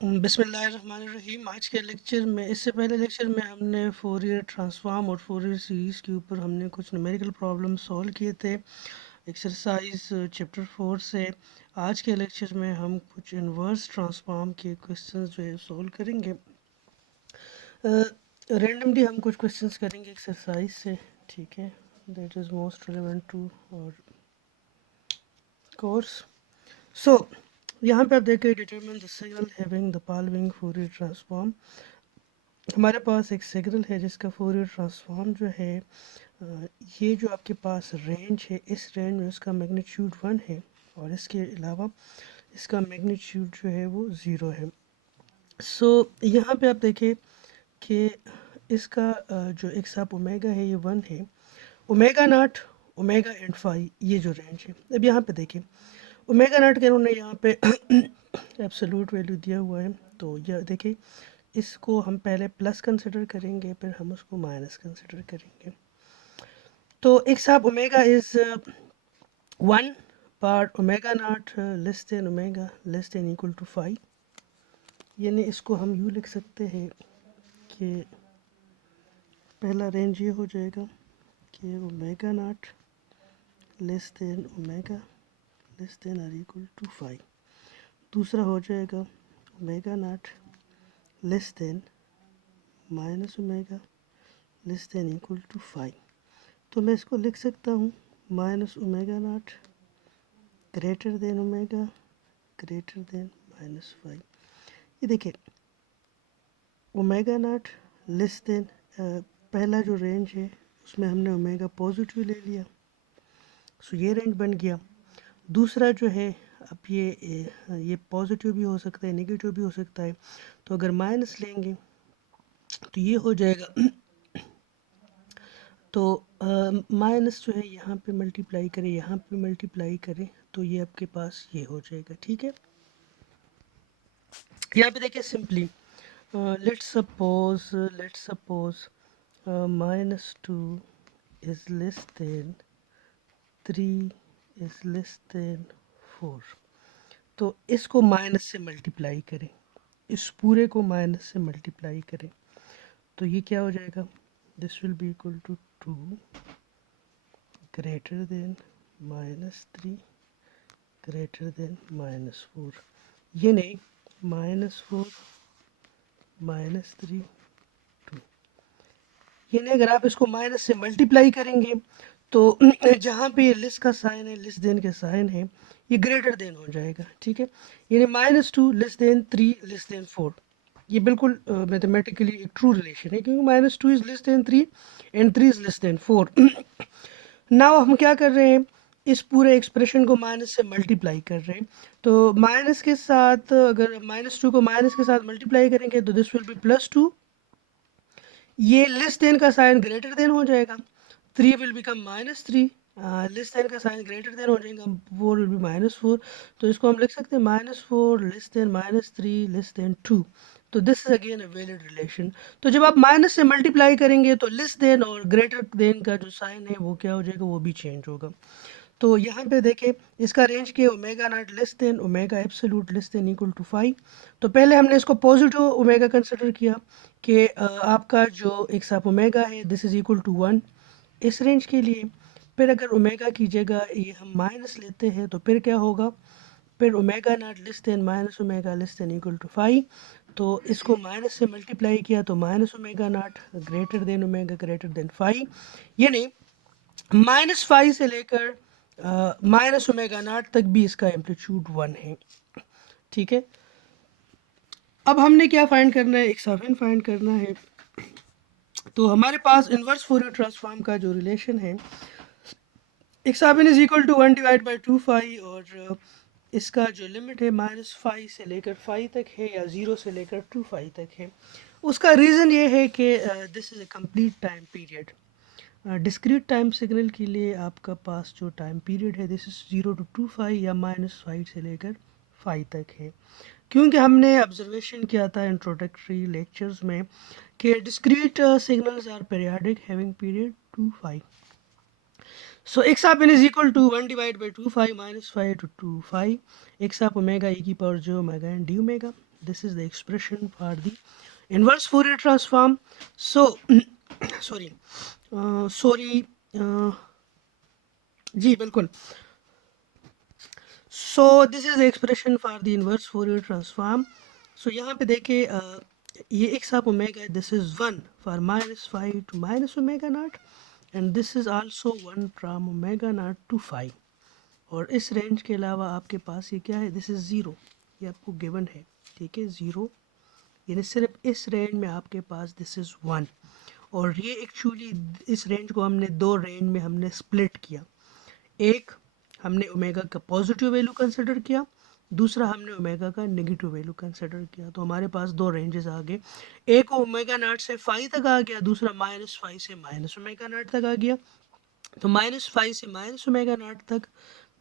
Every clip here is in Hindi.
बिस्मिल्लाहिर्रहमानिर्रहीम। आज के लेक्चर में, इससे पहले लेक्चर में हमने फोरियर ट्रांसफॉर्म और फोरियर सीरीज़ के ऊपर हमने कुछ न्यूमेरिकल प्रॉब्लम सॉल्व किए थे एक्सरसाइज चैप्टर 4 से। आज के लेक्चर में हम कुछ इन्वर्स ट्रांसफॉर्म के क्वेश्चंस जो है सॉल्व करेंगे। रैंडमली हम कुछ क्वेश्चंस करेंगे एक्सरसाइज से, ठीक है। That is most relevant to our course. So यहाँ पे आप देखिए, determine the signal having the following Fourier transform. हमारे पास एक सिग्नल है जिसका फोरियर ट्रांसफॉर्म जो है, ये जो आपके पास रेंज है, इस रेंज में उसका मैग्नीट्यूड 1 है और इसके अलावा इसका मैग्नीट्यूड जो है वो 0 है। सो यहाँ पे आप देखें कि इसका जो एक्स आप ओमेगा है ये 1 है, omega naught, omega and phi, ये जो रेंज है। अब यहाँ पे देखें, ओमेगा नॉट के उन्होंने यहाँ पे एब्सोल्यूट वैल्यू दिया हुआ है, तो यह देखें इसको हम पहले प्लस कंसिडर करेंगे, फिर हम उसको माइनस कंसिडर करेंगे। तो एक साहब omega is 1 but omega naught less than omega less than equal to 5। यानी इसको हम यूँ लिख सकते हैं कि पहला रेंज ये हो जाएगा कि omega naught less than omega less than or equal to 5। दूसरा हो जाएगा omega naught less than minus omega less than equal to 5। तो मैं इसको लिख सकता हूँ minus omega naught greater than omega greater than minus 5। ये देखिए ओमेगा नॉट लेस देन, पहला जो रेंज है उसमें हमने ओमेगा पॉजिटिव ले लिया, सो ये रेंज बन गया। दूसरा जो है, अब ये पॉजिटिव भी हो सकता है, नेगेटिव भी हो सकता है, तो अगर माइनस लेंगे तो ये हो जाएगा तो माइनस जो है यहाँ पे मल्टीप्लाई करें, यहाँ पे मल्टीप्लाई करें, तो ये आपके पास ये हो जाएगा, ठीक है। यहाँ पे देखिए simply let's suppose -2 is less than 3 is less than 4। तो इसको माइनस से मल्टीप्लाई करें, इस पूरे को माइनस से मल्टीप्लाई करें, तो ये क्या हो जाएगा, this will be equal to 2 greater than -3 greater than -4। ये नहीं, -4 -3 2। यानी अगर आप इसको माइनस से मल्टीप्लाई करेंगे तो जहाँ पे ये लेस का साइन है, लेस देन के साइन है, ये ग्रेटर देन हो जाएगा, ठीक है। यानी -2 लेस देन 3 लेस देन 4, ये बिल्कुल मैथमेटिकली एक ट्रू रिलेशन है, क्योंकि -2 is less than 3 and 3 is less than 4। Now हम क्या कर रहे हैं, इस पूरे एक्सप्रेशन को माइनस से मल्टीप्लाई कर रहे हैं, तो माइनस के साथ अगर -2 को माइनस के साथ मल्टीप्लाई करेंगे तो दिस विल बी +2, ये लेस देन का साइन ग्रेटर देन हो जाएगा, 3 विल बिकम -3, लेस देन का साइन ग्रेटर देन हो जाएगा, 4 विल बी -4। तो इसको हम लिख सकते हैं -4 लेस देन -3 लेस देन 2। तो this is again a valid relation. तो जब आप माइनस से मल्टीप्लाई करेंगे तो लेस देन और ग्रेटर देन का जो साइन है वो क्या हो जाएगा, वो भी चेंज होगा। तो यहाँ पे देखें इसका रेंज के omega naught less than omega absolute less than equal to 5। तो पहले हमने इसको पॉजिटिव ओमेगा कंसिडर किया कि आपका जो एक साथ ओमेगा है दिस इज इक्वल टू 1 इस रेंज के लिए। फिर अगर ओमेगा की जगह ये हम माइनस लेते हैं तो फिर क्या होगा, फिर omega naught less than minus omega less than equal to 5। तो इसको माइनस से मल्टीप्लाई किया तो minus omega naught greater than omega greater than 5, यानी -5 से लेकर माइनस ओमेगा नॉट तक भी इसका एम्पलीट्यूड 1 है, ठीक है। अब हमने क्या फाइंड करना है, x7 फाइंड करना है। तो हमारे पास इन्वर्स फोरियर ट्रांसफॉर्म का जो रिलेशन है, x7 is equal to 1 divide by 2 phi, और इसका जो लिमिट है -5 से लेकर 5 तक है या 0 से लेकर 2 5 तक है। उसका रीज़न ये है कि this is a complete time period. Discrete time signal के लिए आपका पास जो टाइम पीरियड है दिस इज़ 0 to 2 5 या -5 से लेकर 5 तक है, क्योंकि हमने ऑब्जर्वेशन किया था इंट्रोडक्टरी लेक्चर्स में कि discrete signals are periodic having period 2 5। So x up n is equal to 1 divided by 2 phi minus phi to 2 phi x up omega e की power j omega and d omega. This is the expression for the inverse Fourier transform. So sorry जी बिल्कुल. So this is the expression for the inverse Fourier transform. So यहाँ पे देखिए ये x up omega, this is 1 for minus phi to minus omega naught and this is also 1 from omega naught to phi. और इस रेंज के अलावा आपके पास ये क्या है, दिस इज़ ज़ीरो, ये आपको गिवन है, ठीक है, ज़ीरो, यानी सिर्फ इस रेंज में आपके पास दिस इज़ 1. और ये एक्चुअली इस रेंज को हमने दो रेंज में हमने स्प्लिट किया. एक हमने ओमेगा का पॉजिटिव वैल्यू कंसिडर किया, दूसरा हमने ओमेगा का नेगेटिव वैल्यू कंसिडर किया. तो हमारे पास दो रेंजेस आ गए, एक ओमेगा नॉट से फाई तक आ गया, दूसरा माइनस फाई से माइनस ओमेगा नॉट तक आ गया. तो माइनस फाई से माइनस ओमेगा नॉट तक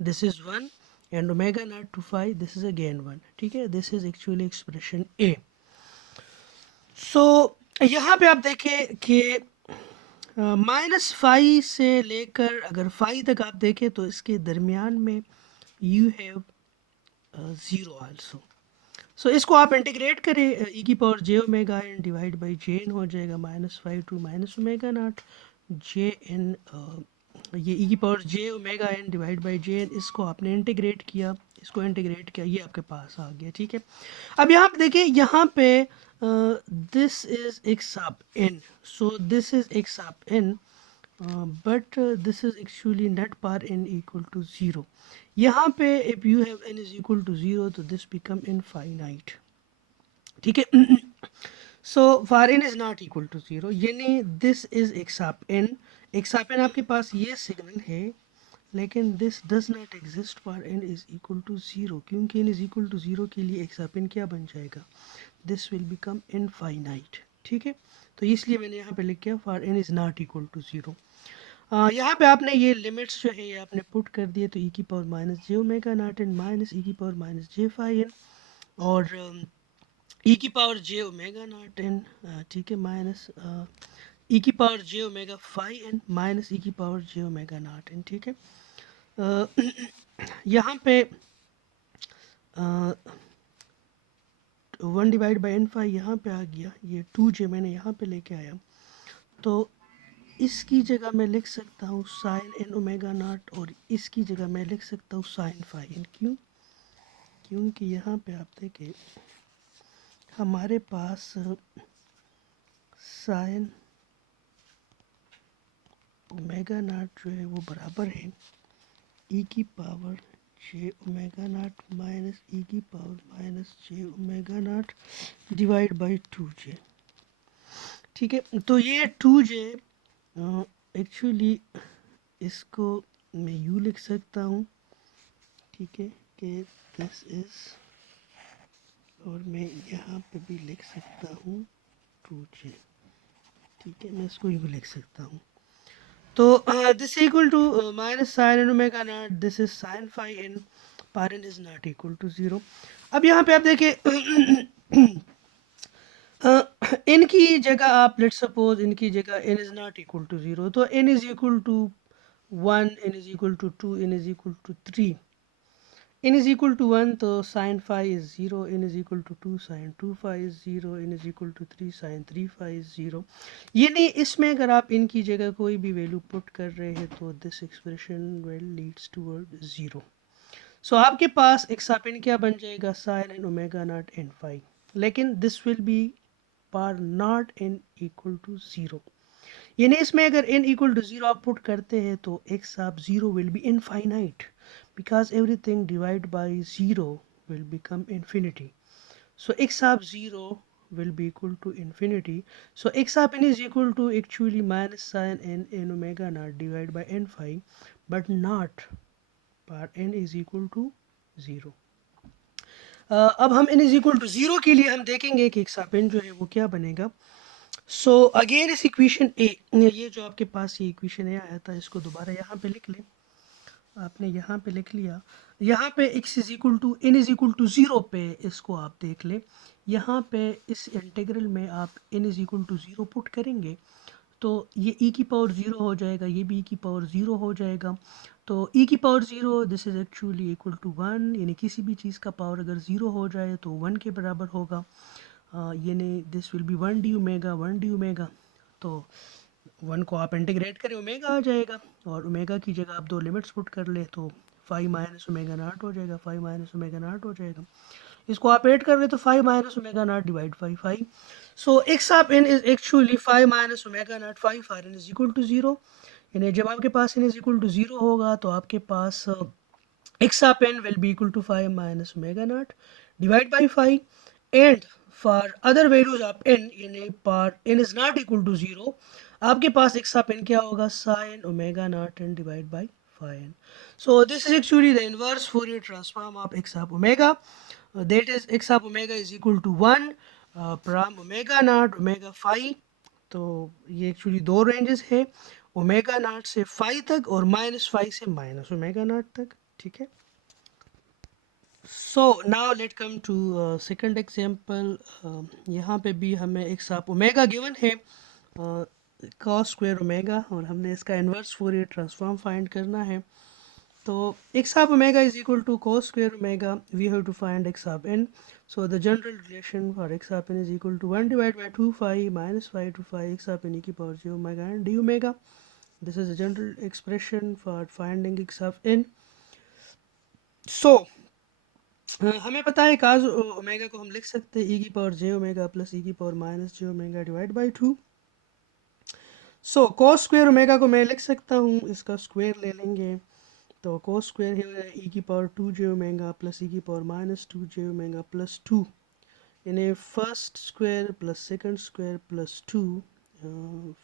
this is 1 and omega naught to phi this is again 1. ठीक है, this is actually expression A. So यहाँ पे आप देखें कि माइनस फाई से लेकर अगर फाई तक आप देखें तो इसके दरमियान में you have zero also. So इसको आप इंटीग्रेट करें, ई की power J omega n divide by j n हो जाएगा minus five to minus omega naught j n. ये ई की power J omega n divide by j n, इसको आपने इंटीग्रेट किया, इसको इंटीग्रेट किया, ये आपके पास आ गया. ठीक है, अब यहाँ पे देखिए, यहाँ पे this is X of N, so this is X of N but this is actually not for N equal to zero. यहाँ पे if you have N is equal to zero तो दिस बिकम इनफाइनाइट. ठीक है, so for N is not equal to zero, यानी this is X of N. X of N आपके पास ये सिग्नल है, लेकिन this does not exist for N is equal to zero, क्योंकि n is equal to zero के लिए एक्स अप एन क्या बन जाएगा, दिस विल बिकम इनफाइनाइट. ठीक है, तो इसलिए मैंने यहाँ पे लिख किया for n is not equal to zero. यहाँ पे आपने ये लिमिट्स जो है ये आपने पुट कर दिए, तो ई की power minus J omega not n minus ई की power minus j phi n और ई की power J omega not n, ठीक है, माइनस ई की पावर जे ओमेगा फाई एन माइनस ई की power J omega not n. ठीक है, यहाँ पे 1 डिवाइड बाई एन फाई यहाँ पे आ गया, ये 2j मैंने यहाँ पे लेके आया, तो इसकी जगह मैं लिख सकता हूँ साइन एन ओमेगा नॉट और इसकी जगह मैं लिख सकता हूँ साइन फाई एन. क्यों? क्योंकि यहाँ पे आप देखें हमारे पास साइन ओमेगा नॉट जो है वो बराबर है ई की पावर जे ओमेगा नॉट माइनस ई की power minus J omega naught divide by 2j. ठीक है, तो ये 2j एक्चुअली इसको मैं यू लिख सकता हूँ, ठीक है, कि दिस इज़, और मैं यहाँ पे भी लिख सकता हूँ 2j. ठीक है, मैं इसको यू लिख सकता हूँ. तो this equal to minus sine N omega naught, this is sine phi n, for n is not equal to zero. अब यहाँ पे आप देखिए इनकी जगह आप लेट सपोज इनकी जगह n is not equal to zero, तो n is equal to 1, n is equal to 2, n is equal to 3. n is equal to 1 तो sine phi is zero, n is equal to 2 sine 2 phi is zero, n is equal to 3 sine 3 phi is zero. यानी इसमें अगर आप इनकी जगह कोई भी वैल्यू पुट कर रहे हैं तो this expression will leads toward zero. So आपके पास एक्स ऑफ n क्या बन जाएगा, sine N omega not N phi, लेकिन this will be for not n equal to zero. यानी इसमें अगर n इक्वल टू ज़ीरो आप पुट करते हैं तो x of zero will be infinite, because everything divide by zero will become infinity. So x of zero will be equal to infinity. So x of n is equal to actually minus sin n omega naught divided by n phi, but not par n is equal to 0. अब हम n is equal to 0 के लिए हम देखेंगे कि x of n जो है वो क्या बनेगा. सो अगेन इस इक्वेशन ए, ये जो आपके पास ये इक्वेशन ए आया था, इसको दोबारा यहाँ पे लिख लें. आपने यहाँ पे लिख लिया, यहाँ पे x is equal to n is equal to 0 पे इसको आप देख लें. यहाँ पे इस इंटीग्रल में आप n is equal to 0 put करेंगे तो ये e की पावर 0 हो जाएगा, ये भी e की पावर 0 हो जाएगा। तो e की power 0 this is actually equal to 1, यानी किसी भी चीज़ का पावर अगर 0 हो जाए तो 1 के बराबर होगा। यानी this will B 1 D omega 1 D omega. तो 1 को आप इंटीग्रेट करें ओमेगा आ जाएगा, और ओमेगा की जगह आप दो लिमिट्स पुट कर ले तो 5 माइनस ओमेगा नॉट हो जाएगा, 5 माइनस ओमेगा नॉट हो जाएगा। इसको आप ऐड कर रहे तो 5 minus omega naught divide by 5। So x of N is actually 5 minus omega naught 5 for N is equal to 0। यानी जब आपके पास एन इज इक्वल टू 0 होगा तो आपके पास x of n will be equal to 5 minus omega naught divided by 5, and for other values of n, यानी for n is not equal to 0, आपके पास x of n क्या होगा, sin omega naught n divided by 5n. So this is actually the inverse Fourier transform of x of omega. That is x of omega is equal to 1 from omega naught omega phi. तो ये एक्चुअली दो रेंजेस है, ओमेगा नॉट से फाई तक और माइनस फाई से माइनस ओमेगा नॉट तक, ठीक है। So now let come to second example. यहाँ पे भी हमें एक्स ऑफ ओमेगा गिवन है, कॉस स्क्वायर ओमेगा, और हमने इसका इन्वर्स फोरियर ट्रांसफॉर्म फाइंड करना है। तो x of omega is equal to cos square omega. We have to find x of n. So the general relation for x of n is equal to 1 divided by 2 phi minus phi to phi x of n e की power j omega and d omega. This is the general expression for finding x of n. So हमें पता है cos ओमेगा को हम लिख सकते हैं e की power j omega plus e की power minus j omega divide by 2। So cos square omega को मैं लिख सकता हूँ, इसका स्क्वायर ले लेंगे तो cos स्क्वायर है e की power 2j omega plus e की power minus 2j omega plus 2, यानी first square plus second square plus 2,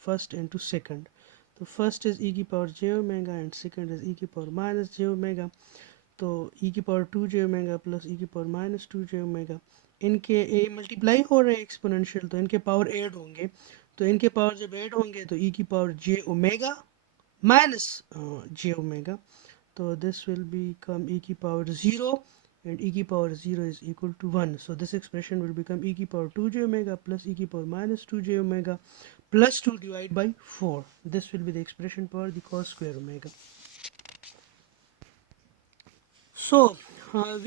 first into second. तो फर्स्ट इज e की power j omega and second is e की पावर माइनस j ओमेगा। तो e की power 2j omega plus e की पावर माइनस 2j ओमेगा, इनके ए मल्टीप्लाई हो रहे हैं एक्सपोनेंशियल, तो इनके पावर ऐड होंगे। तो इनके पावर जब ऐड होंगे तो e की power j omega minus j omega, so this will become e की power 0, and e की power 0 is equal to 1. So this expression will become e की power 2j omega plus e की power minus 2j omega plus 2 divided by 4. This will be the expression for the cos square omega. So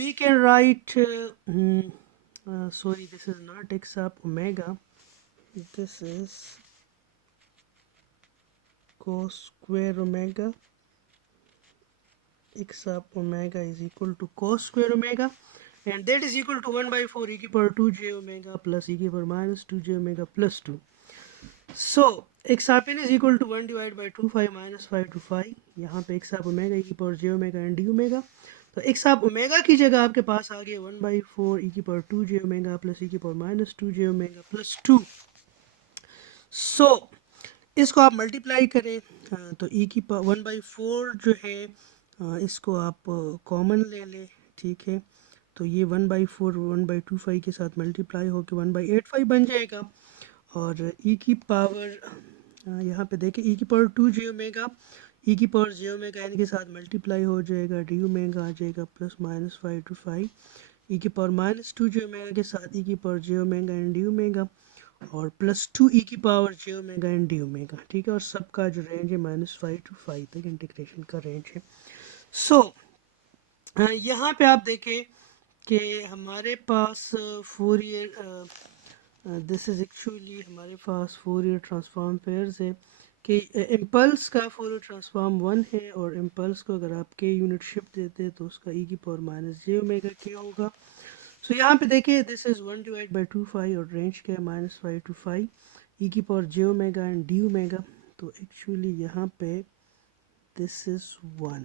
we can write, sorry, this is not x of omega, this is cos square omega. X of omega is equal to cos square omega, and that is equal to 1 by 4 e की power 2j omega plus e की power minus 2j omega plus 2. So x of n is equal to 1 divided by 2 phi minus phi to phi. यहाँ पे x of omega e की power j omega and d omega. तो x of omega की जगह आपके पास आ गया 1 by 4 e की power 2j omega plus e की power minus 2j omega plus 2. So इसको आप मल्टीप्लाई करें तो e की पावर 1 by 4 जो है इसको आप कॉमन ले लें, ठीक है। तो ये 1 by 4 1 by 2 5 के साथ मल्टीप्लाई होकर 1 by 8 5 बन जाएगा। और e की पावर यहाँ पे देखें e की पावर 2j ओमेगा, e की पावर j ओमेगा इनके साथ मल्टीप्लाई हो जाएगा, d ओमेगा आ जाएगा प्लस माइनस 5 to 5, e की पावर माइनस 2j ओमेगा के साथ e की power j omega and d omega, और प्लस 2 e की power j omega and d omega, ठीक है। और सबका जो रेंज है -5 to 5 तक इंटीग्रेशन का रेंज है। सो यहाँ पे आप देखें कि हमारे पास फोरियर, दिस इज़ एक्चुअली हमारे पास फोरियर ट्रांसफॉर्म पेयर्स है कि इम्पल्स का फोरियर ट्रांसफॉर्म 1 है, और इम्पल्स को अगर आप के यूनिट शिफ्ट देते हैं तो उसका e की पावर माइनस j ओमेगा के होगा। सो यहाँ पे देखिए दिस इज़ 1 डिवाइड बाई 2 5 और रेंज क्या है -5 to 5, e की power j omega and d omega. तो एक्चुअली यहाँ पे this is 1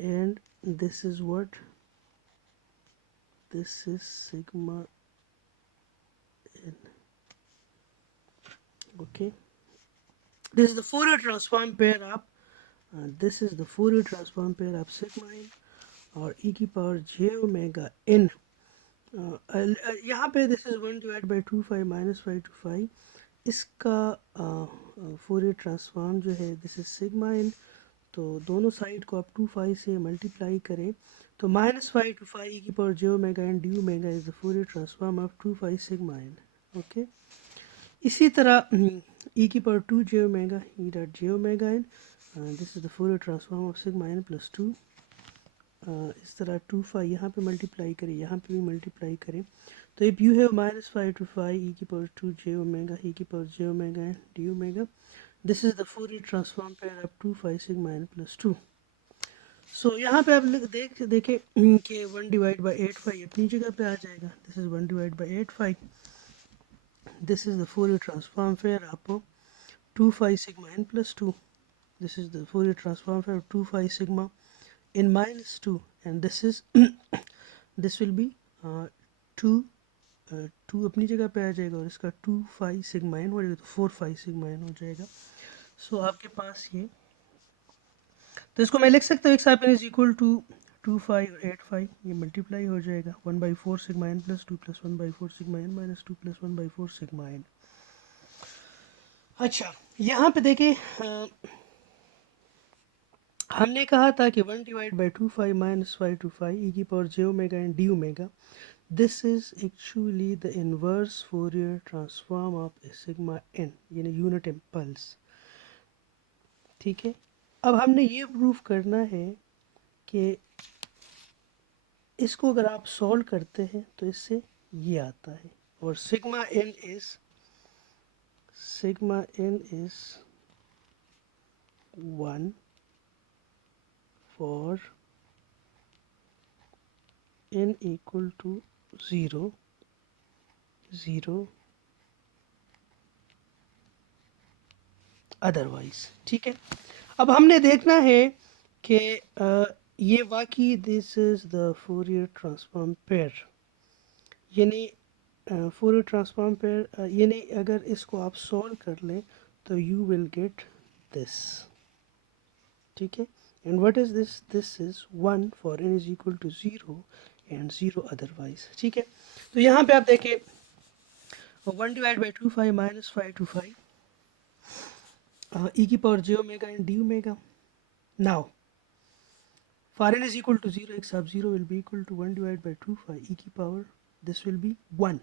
and this is what, this is sigma n. Okay, this is the Fourier transform pair of this is the Fourier transform pair of sigma n और e की पावर j ओमेगा n। यहाँ पे this is 1 divide by 2 5 -5 to 5, इसका फोरियर ट्रांसफॉर्म जो है दिस इज सिग्मा n। तो दोनों साइड को आप 2 5 से मल्टीप्लाई करें तो -5 to 5 e की power j omega and d omega is the Fourier transform of 2 5 sigma n। Okay, इसी तरह e की power 2 j omega e dot j omega n, this is the Fourier transform of sigma n plus 2। इस तरह 2 फाई यहाँ पे मल्टीप्लाई करें, यहाँ पे भी मल्टीप्लाई करें, तो if you have minus 5 to 5 e की पावर 2 j ओमेगा e की power j omega n d omega, this is the Fourier transform pair of 2 phi sigma n plus 2। सो यहाँ पे आप देखें कि 1 डिवाइड बाई 8 फाई अपनी जगह पे आ जाएगा, this is 1 divide by 8 phi, this is the Fourier transform pair of 2 phi sigma n plus 2. This is the Fourier transform for 2 phi sigma n minus 2, and this is this will be 2 2 अपनी जगह पे आ जाएगा और इसका 2 phi sigma n हो जाएगा, तो 4 phi sigma n हो जाएगा। सो आपके पास ये, तो इसको मैं लिख सकता हूँ x आप इज इक्वल टू 2 phi और 8 phi, ये मल्टीप्लाई हो जाएगा 1/4 sigma n plus 2 plus 1/4 sigma n minus 2 plus 1/4 sigma n। अच्छा, यहाँ पे देखिए हमने कहा था कि 1 divide by 2 phi minus 5 to 5 e की power j omega and d omega, this is actually the inverse Fourier transform of a sigma n, यानी यूनिट इम्पल्स। ठीक है, अब हमने ये प्रूफ करना है कि इसको अगर आप सॉल्व करते हैं तो इससे ये आता है, और sigma n is 1 for n equal to 0 otherwise. ठीक है, अब हमने देखना है कि ये वाकई this is the Fourier transform pair, यानी फोरियर ट्रांसफॉर्म पेयर, यानी अगर इसको आप सॉल्व कर लें तो यू विल गेट दिस। ठीक है, and what is this? This is 1 for n is equal to 0 and 0 otherwise। ठीक है, तो यहाँ पे आप देखें 1 divide by 2 5 minus 5 to 5 e की power j omega and d omega. Now for n is equal to 0 x of 0 will be equal to 1 divided by 2 5 e की power, this will be 1,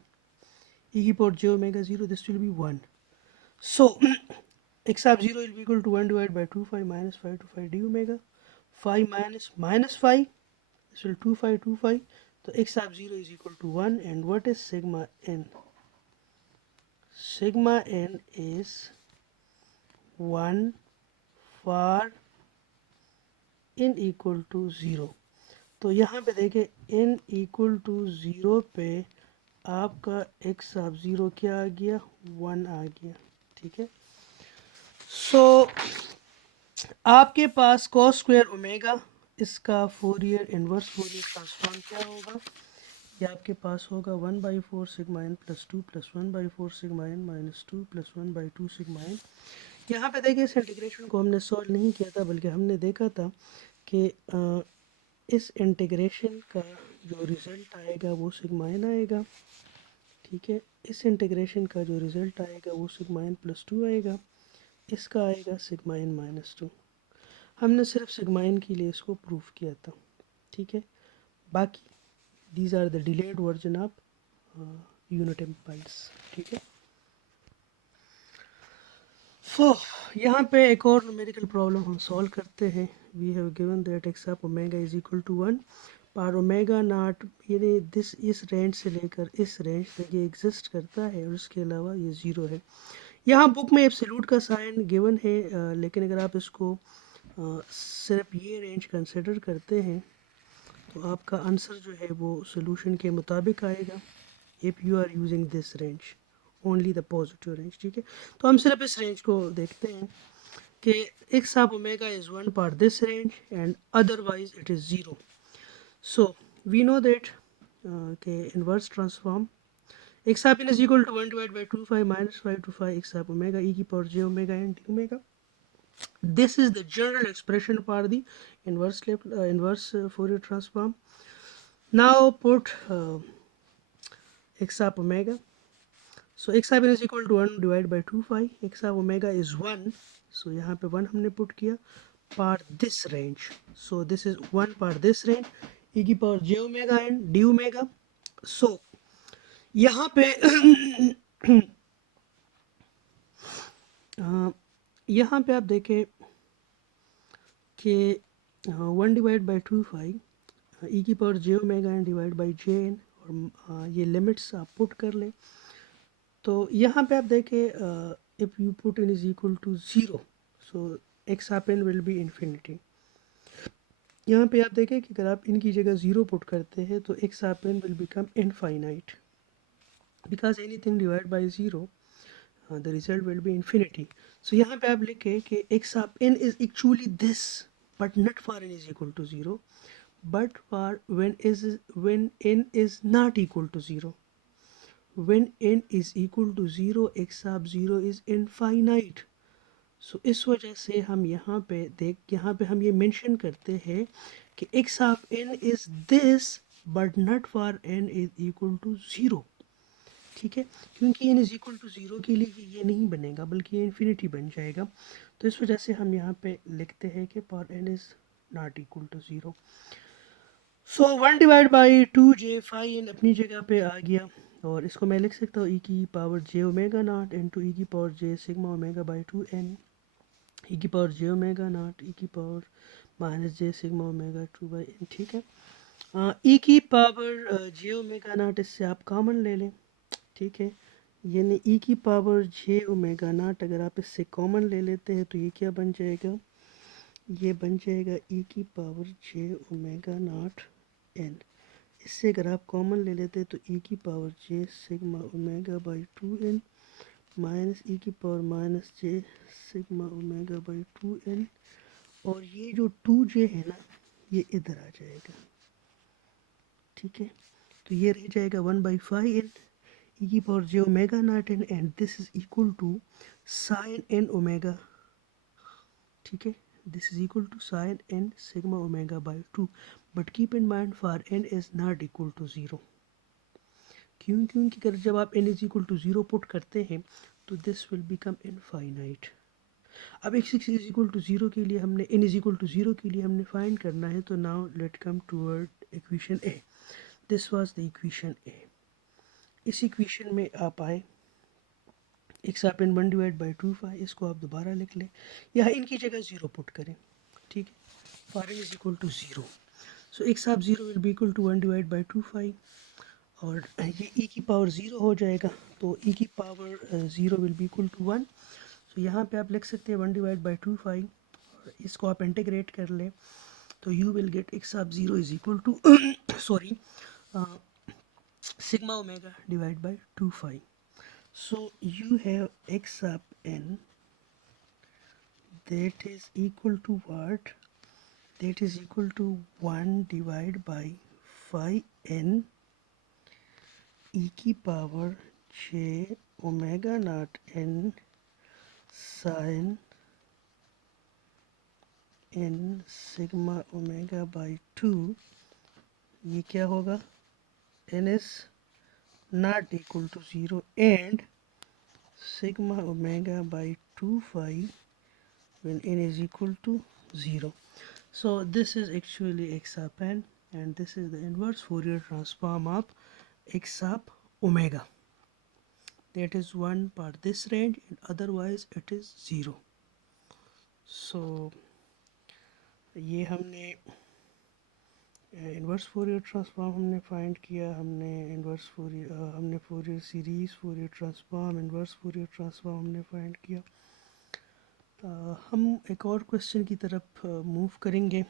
e की power j omega 0, this will be 1। so x of 0 will be equal to 1 divided by 2 5 minus 5 to 5 d omega, 5 minus 5, this will 2 5 2 5, so x of 0 is equal to 1, and what is sigma n? Sigma n is 1 for n equal to 0। तो यहाँ पे देखें n equal to 0 पे आपका x ऑफ 0 क्या आ गया? 1 आ गया। ठीक है, सो आपके पास cos स्क्वायर ओमेगा, इसका फोरियर इन्वर्स फोरियर ट्रांसफॉर्म क्या होगा? ये आपके पास होगा 1/4 sigma n plus 2 plus 1/4 sigma n minus 2 plus 1/2 sigma n। यहाँ पे देखिए इस इंटीग्रेशन को हमने सॉल्व नहीं किया था, बल्कि हमने देखा था कि इस इंटीग्रेशन का जो रिज़ल्ट आएगा वो सिग्मा n आएगा। ठीक है, इस इंटीग्रेशन का जो रिज़ल्ट आएगा वो सिग्मा n प्लस 2 आएगा, इसका आएगा सिग्मा n माइनस 2। हमने सिर्फ सिग्मा n के लिए इसको प्रूफ किया था। ठीक है, बाकी these are the delayed version of unit impulse. ठीक है, सो यहाँ पे एक और न्यूमेरिकल प्रॉब्लम हम सॉल्व करते हैं। We have given that x of omega is equal to 1 पर ओमेगा नॉट, यानी दिस इस रेंज से लेकर इस रेंज तक ये एग्जिस्ट करता है और इसके अलावा ये ज़ीरो है। यहाँ बुक में एब्सोल्यूट का साइन गिवन है, लेकिन अगर आप इसको सिर्फ ये रेंज कंसिडर करते हैं तो आपका आंसर जो है वो सोल्यूशन के मुताबिक आएगा, if you are using this range, only the positive range. ठीक है, तो हम सिर्फ इस रेंज को देखते हैं कि X of omega is 1 for this range and otherwise it is 0। So we know that K inverse transform X of n is equal to 1 divide by 2 5 minus 5 to 5 X of omega e की power j omega and d omega. This is the general expression for the inverse Fourier transform. Now put x of omega. So x of n is equal to 1 divided by 2 phi. X of omega is 1. So यहाँ पे 1 हमने put किया par this range. So this is 1 par this range. E की power j omega and d omega. So यहाँ पे यहाँ पे आप देखें कि 1/2 ई की power J omega n divide by j n, और ये लिमिट्स आप पुट कर लें। तो यहाँ पे आप देखें if you put n is equal to zero, so x of N will be infinity. यहाँ पे आप देखें कि अगर आप इनकी जगह ज़ीरो पुट करते हैं तो X of N will become infinite, because anything divide by zero the result will be infinity. So यहाँ पे आप लिखें कि X of N is actually this, but not for N is equal to zero, but for when n is not equal to 0. When n is equal to 0, x of 0 is infinite. So इस वजह से हम यहाँ पे हम ये मेंशन करते हैं कि x of n is this but not for n is equal to 0। ठीक है, क्योंकि n is equal to 0 के लिए ये नहीं बनेगा बल्कि ये इन्फिनिटी बन जाएगा। तो इस वजह से हम यहाँ पे लिखते हैं कि for n is not equal to 0। So 1/2 phi n अपनी जगह पे आ गया, और इसको मैं लिख सकता हूँ ई की पावर जे ओमेगा नॉट इंटू ई की power J sigma omega by 2n, E की पावर जे ओमेगा नॉट ई की power minus J sigma omega 2/n। ठीक है, ई की पावर जे ओमेगा नॉट इससे आप कॉमन ले लें। ठीक है, यानी ई की पावर जे ओमेगा नॉट अगर आप इससे कॉमन ले लेते हैं तो ये क्या बन जाएगा, ये बन जाएगा ई की power J omega not N. इससे अगर आप कॉमन ले लेते तो ई की power J sigma omega by 2n minus ई की power minus J sigma omega by 2n, और ये जो 2j है ना ये इधर आ जाएगा। ठीक है, तो ये रह जाएगा 1/5n ई की power J omega not n, and this is equal to sine N omega. ठीक है, this is equal to sin n sigma omega by 2, but keep in mind for n is not equal to 0। क्योंकि अगर जब आप n is equal to 0 put करते हैं तो this will become infinite। अब x is equal to 0 के लिए हमने n is equal to 0 के लिए हमने फाइंड करना है, तो now let come toward equation A। this was the equation A। इस इक्वेशन में आप आए एक्स आप इन 1/2 इसको आप दोबारा लिख लें, यहाँ इनकी जगह ज़ीरो पुट करें। ठीक है, for N is equal to zero, so x of zero will be equal to 1/2, और ये ई की पावर ज़ीरो हो जाएगा, तो ई की power zero will be equal to 1। So यहाँ पे आप लिख सकते हैं 1/2, और इसको आप इंटीग्रेट कर लें तो you will get x of zero is equal to sorry sigma omega divided by 2 phi। So you have x up n that is equal to what? That is equal to 1 divided by phi n e की power j omega naught n sin n sigma omega by 2। ये क्या होगा, n is not equal to 0 and sigma omega by 2 phi when n is equal to 0। So this is actually x up n, and this is the inverse Fourier transform of x up omega, that is 1 part this range and otherwise it is 0। So ये हमने इन्वर्स फोरियर ट्रांसफॉर्म हमने फाइंड किया, हमने इन्वर्स फोरियर हमने Fourier series, Fourier transform, inverse Fourier transform हमने फाइंड किया। हम एक और क्वेश्चन की तरफ मूव करेंगे।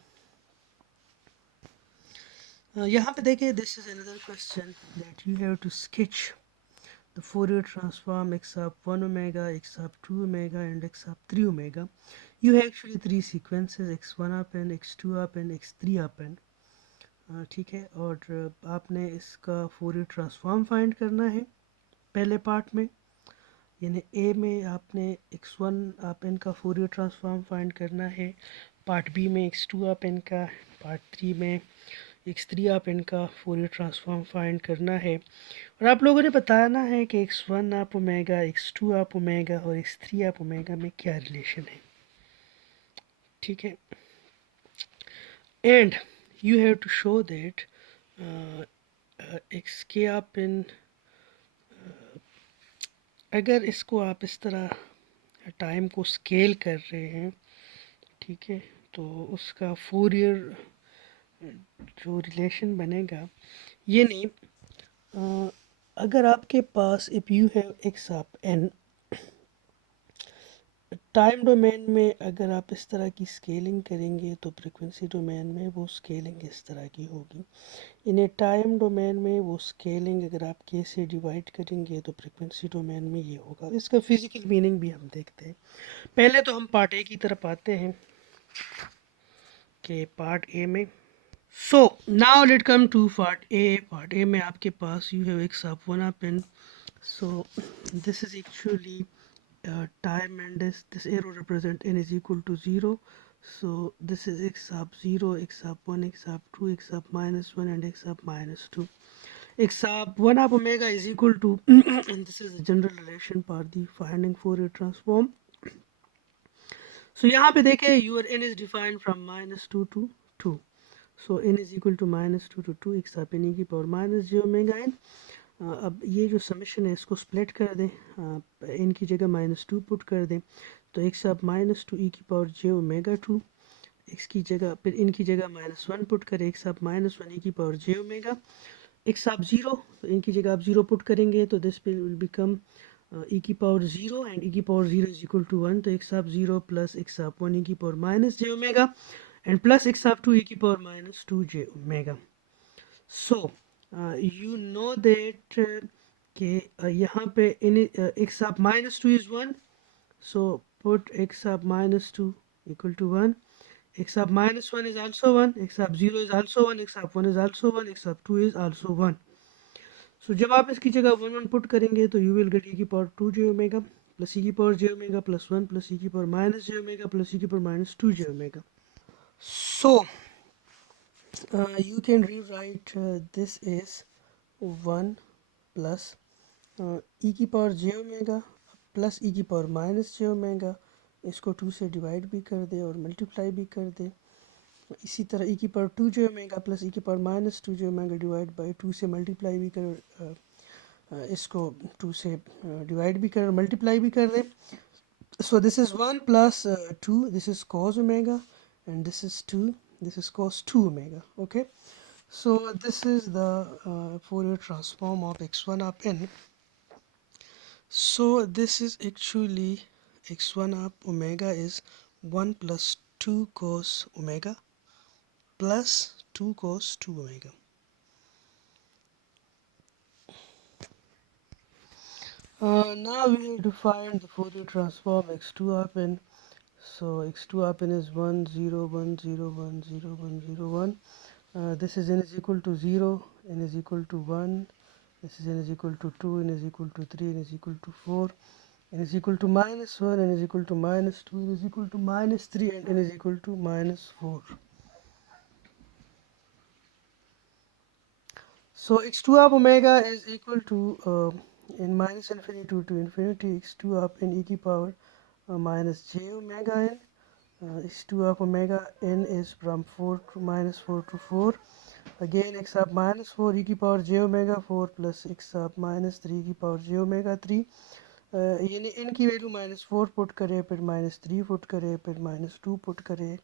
यहाँ पे देखिए, this is another question that you have to sketch the Fourier transform x of 1 omega, x of 2 omega and x of 3 omega। You have actually three sequences, x1 up n, x2 up n, x3 up n। ठीक है, और आपने इसका फोरियर ट्रांसफॉर्म फाइंड करना है पहले पार्ट में, यानी ए में आपने x1 आप एन का फोरियर ट्रांसफॉर्म फाइंड करना है, पार्ट बी में x2 आप एन का, पार्ट 3 में x3 आप एन का फोरियर ट्रांसफॉर्म फाइंड करना है। और आप लोगों ने बताना है कि x1 आप ओमेगा, x2 आप ओमेगा और x3 आप ओमेगा में क्या रिलेशन है। ठीक है, and you have to show that x के आप इन अगर इसको आप इस तरह टाइम को स्केल कर रहे हैं, ठीक है, तो उसका फोरियर जो रिलेशन बनेगा ये नहीं, अगर आपके पास if you have X of N, time domain में अगर आप इस तरह की स्केलिंग करेंगे तो फ्रीक्वेंसी डोमेन में वो स्केलिंग इस तरह की होगी। इन्हें टाइम डोमेन में वो स्केलिंग अगर आप के से डिवाइड करेंगे तो फ्रीक्वेंसी डोमेन में ये होगा। इसका फिजिकल मीनिंग भी हम देखते हैं। पहले तो हम पार्ट ए की तरफ आते हैं कि पार्ट ए में, so now let come to part A. Part A में आपके पास you have X of one of N, so this is actually time, and this arrow represent n is equal to 0, so this is x sub 0, x sub 1, x sub 2, x sub minus 1 and x sub minus 2. X sub 1 of omega is equal to and this is the general relation for the finding Fourier transform. So यहाँ पे देखें your n is defined from -2 to 2, so n is equal to -2 to 2, x sub n e की पावर माइनस जे ओमेगा n। अब ये जो समेशन है इसको स्प्लिट कर दें, n की जगह -2 पुट कर दें, तो एक्स अब -2 e की पावर जे ओमेगा 2, एक्स की जगह फिर इन की जगह -1 पुट करें, एक्स अब -1 e की पावर जे ओमेगा, एक्स आप 0, तो इनकी जगह आप 0 पुट करेंगे तो दिस विल बिकम e की पावर 0 एंड e की पावर 0 इज इक्वल टू 1, तो एक्स आप 0 प्लस एक्स आप 1 e की power minus J omega and plus x आप 2 e की power -2 J omega. So you know that कि यहाँ पे इन एक्स आप -2 is 1, so put x sub -2 equal to 1, x sub -1 is also 1, x sub 0 is also 1, x sub 1 is also 1, x sub 2 is also 1. So जब आप इसकी जगह 1 1 पुट करेंगे तो you will get e की power 2 j omega plus e की power j omega plus 1 plus e की power minus j omega plus e की power minus 2 j omega. So you can rewrite this is 1 plus e की power j omega plus e की पावर माइनस j ओमेगा, इसको 2 से डिवाइड भी कर दे और मल्टीप्लाई भी कर दे। इसी तरह e की power 2 j omega plus e की power minus 2 j omega divide by 2 से मल्टीप्लाई भी कर, इसको 2 से डिवाइड भी कर मल्टीप्लाई भी कर दे। So this is 1 plus 2, this is cos omega and this is 2, this is cos 2 omega. Okay, so this is the Fourier transform of x1 of n. So this is actually x1 of omega is 1 plus 2 cos omega plus 2 cos 2 omega. Now we have to find the Fourier transform x2 of n. So x2 of n is 1 0 1 0 1 0 1 0 1. This is n is equal to 0, n is equal to 1, this is n is equal to 2, n is equal to 3, n is equal to 4, n is equal to minus 1, n is equal to minus 2, n is equal to minus 3 and n is equal to minus 4. So x2 of omega is equal to in minus infinity to infinity x2 of n e की power minus j omega n. x2 of omega n is from 4 to minus 4 to 4. Again x of minus 4 e की power j omega 4 plus x of minus 3 की power j omega 3. यानी n की वैल्यू -4 पुट करें, फिर -3 पुट करें, फिर -2 पुट करें,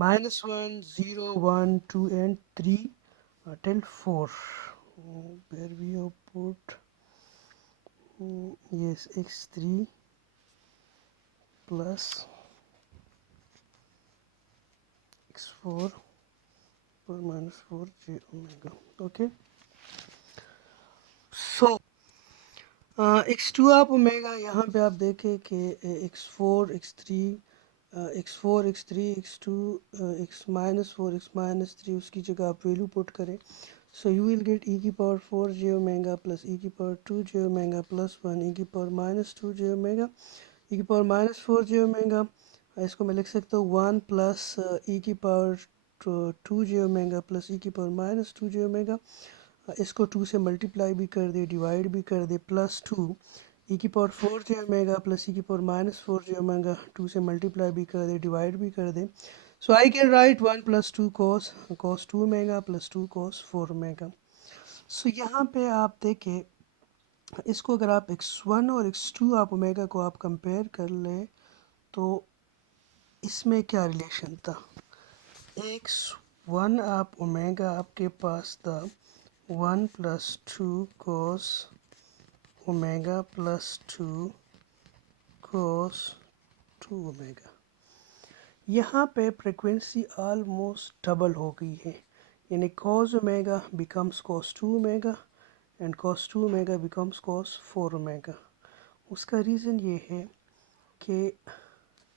-1 0 1 2 and 3 till 4, where we have put yes x3 plus x4 पर -4 j omega. Okay, so x2 of omega, यहाँ पे आप देखें कि x4 x3 x4 x3 x2 x -4 x -3 उसकी जगह आप वैल्यू पुट करें, so you will gate e की power 4 j omega plus e की power 2 j omega plus 1 e की पावर -2 j ओमेगा, e की पावर -4 j ओमेगा, इसको मैं लिख सकता हूँ 1 प्लस e की power 2 j omega plus e की पावर -2 j ओमेगा, इसको 2 से मल्टीप्लाई भी कर दे, डिवाइड भी कर दे, प्लस 2 e की power 4 j omega plus e की पावर -4 j ओमेगा, 2 से मल्टीप्लाई भी कर दे, डिवाइड भी कर दे। So I can write 1 plus 2 cos 2 omega plus 2 cos 4 omega. So यहाँ पे आप देखें, इसको अगर आप x1 और x2 आप ओमेगा को आप कंपेयर कर ले तो इसमें क्या रिलेशन था, x1 आप ओमेगा आपके पास था 1 + 2 cos ओमेगा + 2 cos 2 ओमेगा। यहाँ पे फ्रिक्वेंसी ऑलमोस्ट डबल हो गई है, यानी cos omega becomes cos 2 omega and cos 2 omega becomes cos 4 omega. उसका रीज़न ये है कि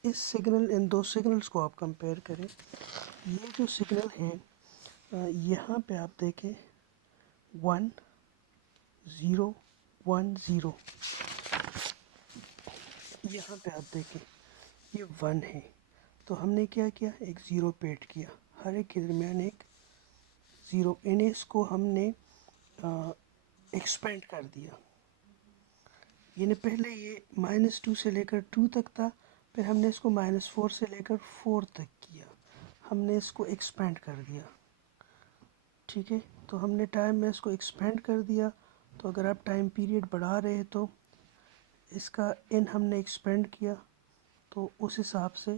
इस सिग्नल, इन दो सिग्नल्स को आप कंपेयर करें। ये जो सिग्नल है यहाँ पे आप देखें 1 0 1 0, यहाँ पे आप देखें ये 1 है, तो हमने क्या किया, एक ज़ीरो पेड किया, हर एक के दरमियान एक ज़ीरो, यानी इसको हमने एक्सपेंड कर दिया। यानी पहले ये -2 से लेकर 2 तक था, फिर हमने इसको -4 से लेकर 4 तक किया, हमने इसको एक्सपेंड कर दिया। ठीक है, तो हमने टाइम में इसको एक्सपेंड कर दिया। तो अगर आप टाइम पीरियड बढ़ा रहे हैं तो इसका इन हमने एक्सपेंड किया, तो उस हिसाब से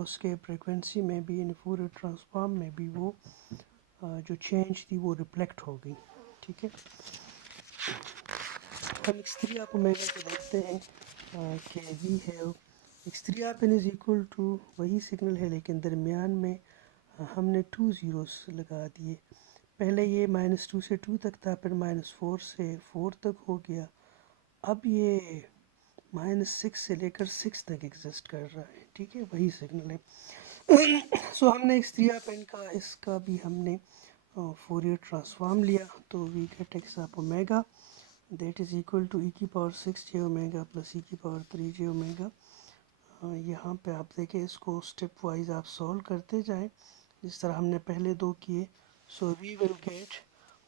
उसके फ्रीक्वेंसी में भी, इन फूरियर ट्रांसफॉर्म में भी वो जो चेंज थी वो रिफ्लेक्ट हो गई। ठीक है, हम x3 आप ओमेगा को देखते हैं कि वी हैव x3 आप n इज़ इक्वल टू वही सिग्नल है, लेकिन दरमियान में हमने 2 ज़ीरोस लगा दिए। पहले ये -2 से 2 तक था, फिर -4 से 4 तक हो गया, अब ये -6 से लेकर 6 तक एग्जिस्ट कर रहा है। ठीक है, वही सिग्नल है। सो हमने x3 आप n का, इसका भी हमने फूरियर ट्रांसफॉर्म लिया, तो we get x of omega that is equal to e⁻6j omega plus e⁻3j omega. यहाँ पे आप देखें, इसको स्टेप वाइज आप सॉल्व करते जाएं जिस तरह हमने पहले दो किए। So we will get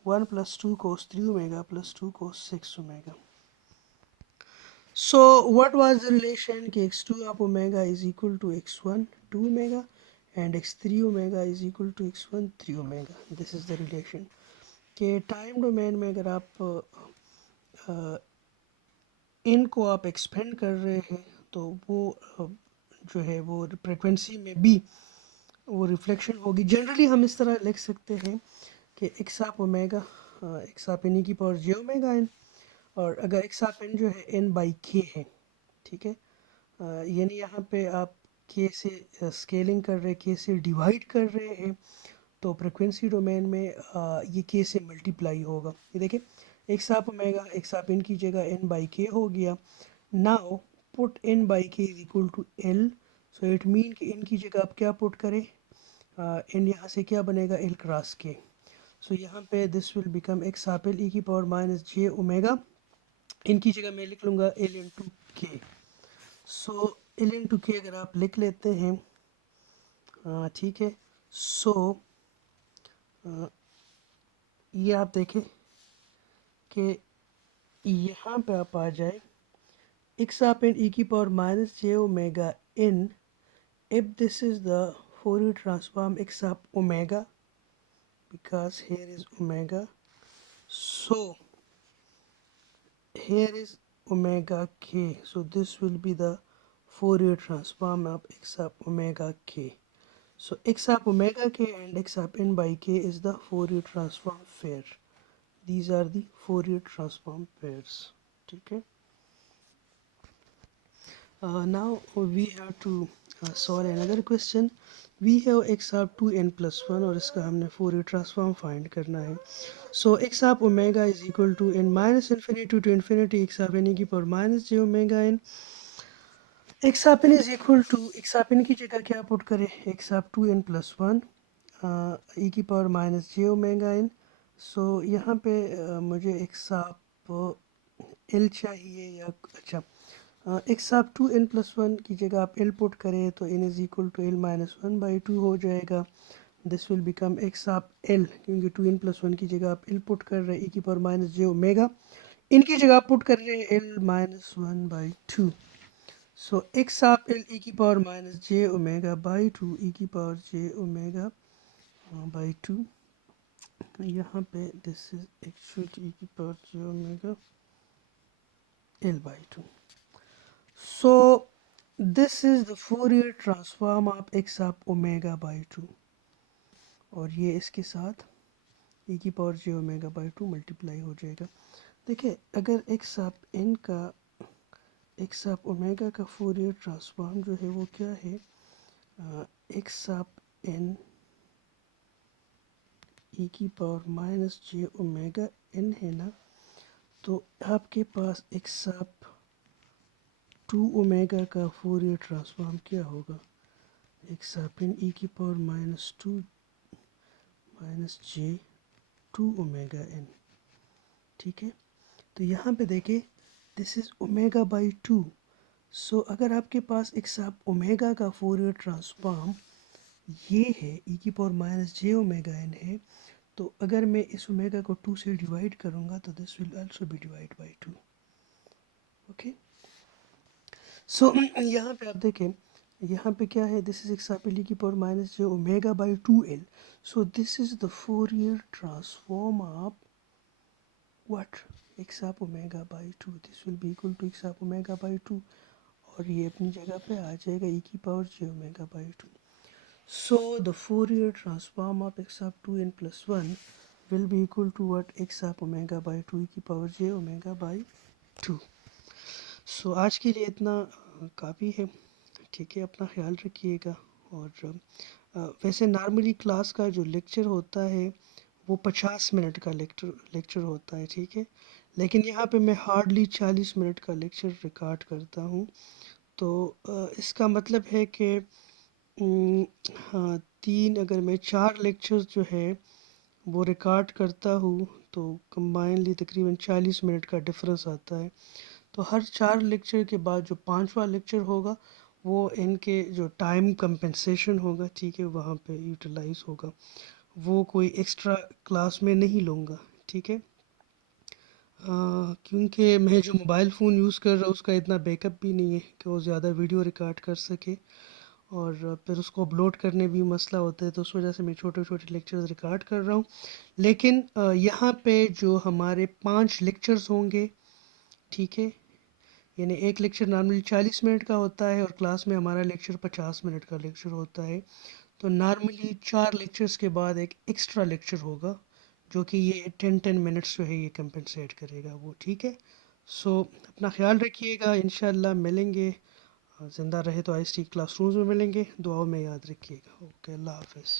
1 + 2 cos 3 omega plus 2 cos 6 omega. So what was the relation कि x2 of omega is equal to x1 2 omega and x3 omega is equal to x1 3 omega. This is the relation कि टाइम डोमेन में अगर आप इनको आप एक्सपेंड कर रहे हैं तो वो जो है वो फ्रिक्वेंसी में भी वो रिफ्लेक्शन होगी। जनरली हम इस तरह लिख सकते हैं कि x आप ओमेगा x आप n की पावर j ओमेगा n, और अगर x आप n जो है n/k है। ठीक है, यानी यहाँ पे आप k से स्केलिंग कर रहे, k से डिवाइड कर रहे हैं, तो फ्रिक्वेंसी डोमेन में ये k से मल्टीप्लाई होगा। ये देखिए, x आप ओमेगा x आप n की जगह n/k हो गया। Now put n/k is equal to l, so it mean कि n की जगह आप क्या पुट करें, n यहाँ से क्या बनेगा, l क्रॉस k। सो यहाँ पे this will become x of l e⁻j omega, इनकी जगह मैं लिख लूँगा l इंटू के। सो l इंटू के अगर आप लिख लेते हैं, ठीक है, सो ये आप देखें कि यहाँ पे आप आ जाए x आप n e⁻j omega n, if this is the Fourier transform x up omega, because here is omega, so here is omega k, so this will be the Fourier transform of x up omega k. So x up omega k and x up n/k is the Fourier transform pair. These are the Fourier transform pairs. Okay. Now we have to solve another question. We have x up 2n plus 1 और इसका हमने Fourier transform find करना है. So x up omega is equal to n minus infinity to infinity x up n की power minus j omega n. x up n is equal to, x up n की जगह क्या पुट करें, x up 2n plus 1 e की power minus j omega n. सो यहाँ पे मुझे x up l चाहिए, या अच्छा x आप 2n plus 1 की जगह आप l पुट करें तो n is equal to l minus 1/2 हो जाएगा। This will become x of l, क्योंकि 2n plus 1 की जगह आप l पुट कर रहे हैं e की पावर माइनस j ओमेगा, इनकी जगह आप पुट कर रहे हैं l minus 1/2। So x of l e की power minus j omega by 2 e की पावर j ओमेगा बाई 2, यहाँ पे दिस इज एक्चुअली e की power j omega l/2। So this is the Fourier transform of X of omega by two, और ये इसके साथ e की power J omega by to multiply हो जाएगा। देखिए अगर एक्स ऑफ एन का एक्स ऑफ ओमेगा का फोरियर ट्रांसफॉर्म जो है वो क्या है, एक्स ऑफ एन ई की पावर माइनस जे ओमेगा एन है ना, तो आपके पास एक्स ऑफ टू ओमेगा का फोरियर ट्रांसफॉर्म क्या होगा, एक्स ऑफ एन ई की power minus two minus J two omega N. ठीक है, तो यहाँ पे देखिए this is omega by two. So अगर आपके पास एक्स ऑफ ओमेगा का फोरियर ट्रांसफॉर्म ये है ई की पावर माइनस जे ओमेगा एन है, तो अगर मैं इस ओमेगा को टू से डिवाइड करूँगा तो this will also be divide by two. Okay, so यहाँ पे आप देखें, यहाँ पे क्या है, this is X of L की power minus J omega by two L. So this is the Fourier transform of what, X of omega by two. This will be equal to X of omega by two, और ये अपनी जगह पे आ जाएगा ई की power J omega by two. So the Fourier transform of X of two N plus one will be equal to what, X of omega by two E की power J omega by two. सो आज के लिए इतना काफ़ी है। ठीक है, अपना ख्याल रखिएगा। और वैसे नॉर्मली क्लास का जो लेक्चर होता है वो 50 मिनट का लेक्चर होता है। ठीक है, लेकिन यहाँ पे मैं हार्डली 40 मिनट का लेक्चर रिकॉर्ड करता हूँ। तो इसका मतलब है कि हाँ, तीन अगर मैं 4 लेक्चर जो है वो रिकॉर्ड करता हूँ तो कंबाइनली तकरीबन 40 मिनट का डिफरेंस आता है। तो हर 4 लेक्चर के बाद जो पांचवा लेक्चर होगा वो इनके जो टाइम कंपनसेशन होगा, ठीक है, वहाँ पे यूटिलाइज होगा। वो कोई एक्स्ट्रा क्लास में नहीं लूँगा। ठीक है, क्योंकि मैं जो मोबाइल फ़ोन यूज़ कर रहा हूँ उसका इतना बैकअप भी नहीं है कि वो ज़्यादा वीडियो रिकॉर्ड कर सके, और फिर उसको अपलोड करने भी मसला होता है, तो उस वजह से मैं छोटे छोटे लेक्चर्स रिकॉर्ड कर रहा हूँ। लेकिन यहाँ पे जो हमारे 5 लेक्चर्स होंगे, ठीक है, यानी एक लेक्चर नॉर्मली 40 मिनट का होता है और क्लास में हमारा लेक्चर 50 मिनट का लेक्चर होता है। तो नॉर्मली 4 लेक्चर्स के बाद एक एक्स्ट्रा लेक्चर होगा जो कि ये 10 10 मिनट्स जो है ये कंपनसेट करेगा वो। ठीक है, सो अपना ख्याल रखिएगा, इंशाल्लाह मिलेंगे। ज़िंदा रहे तो आइस टी क्लासरूम्स में मिलेंगे। दुआओं में याद रखिएगा। ओके, अल्लाह हाफ़िज़।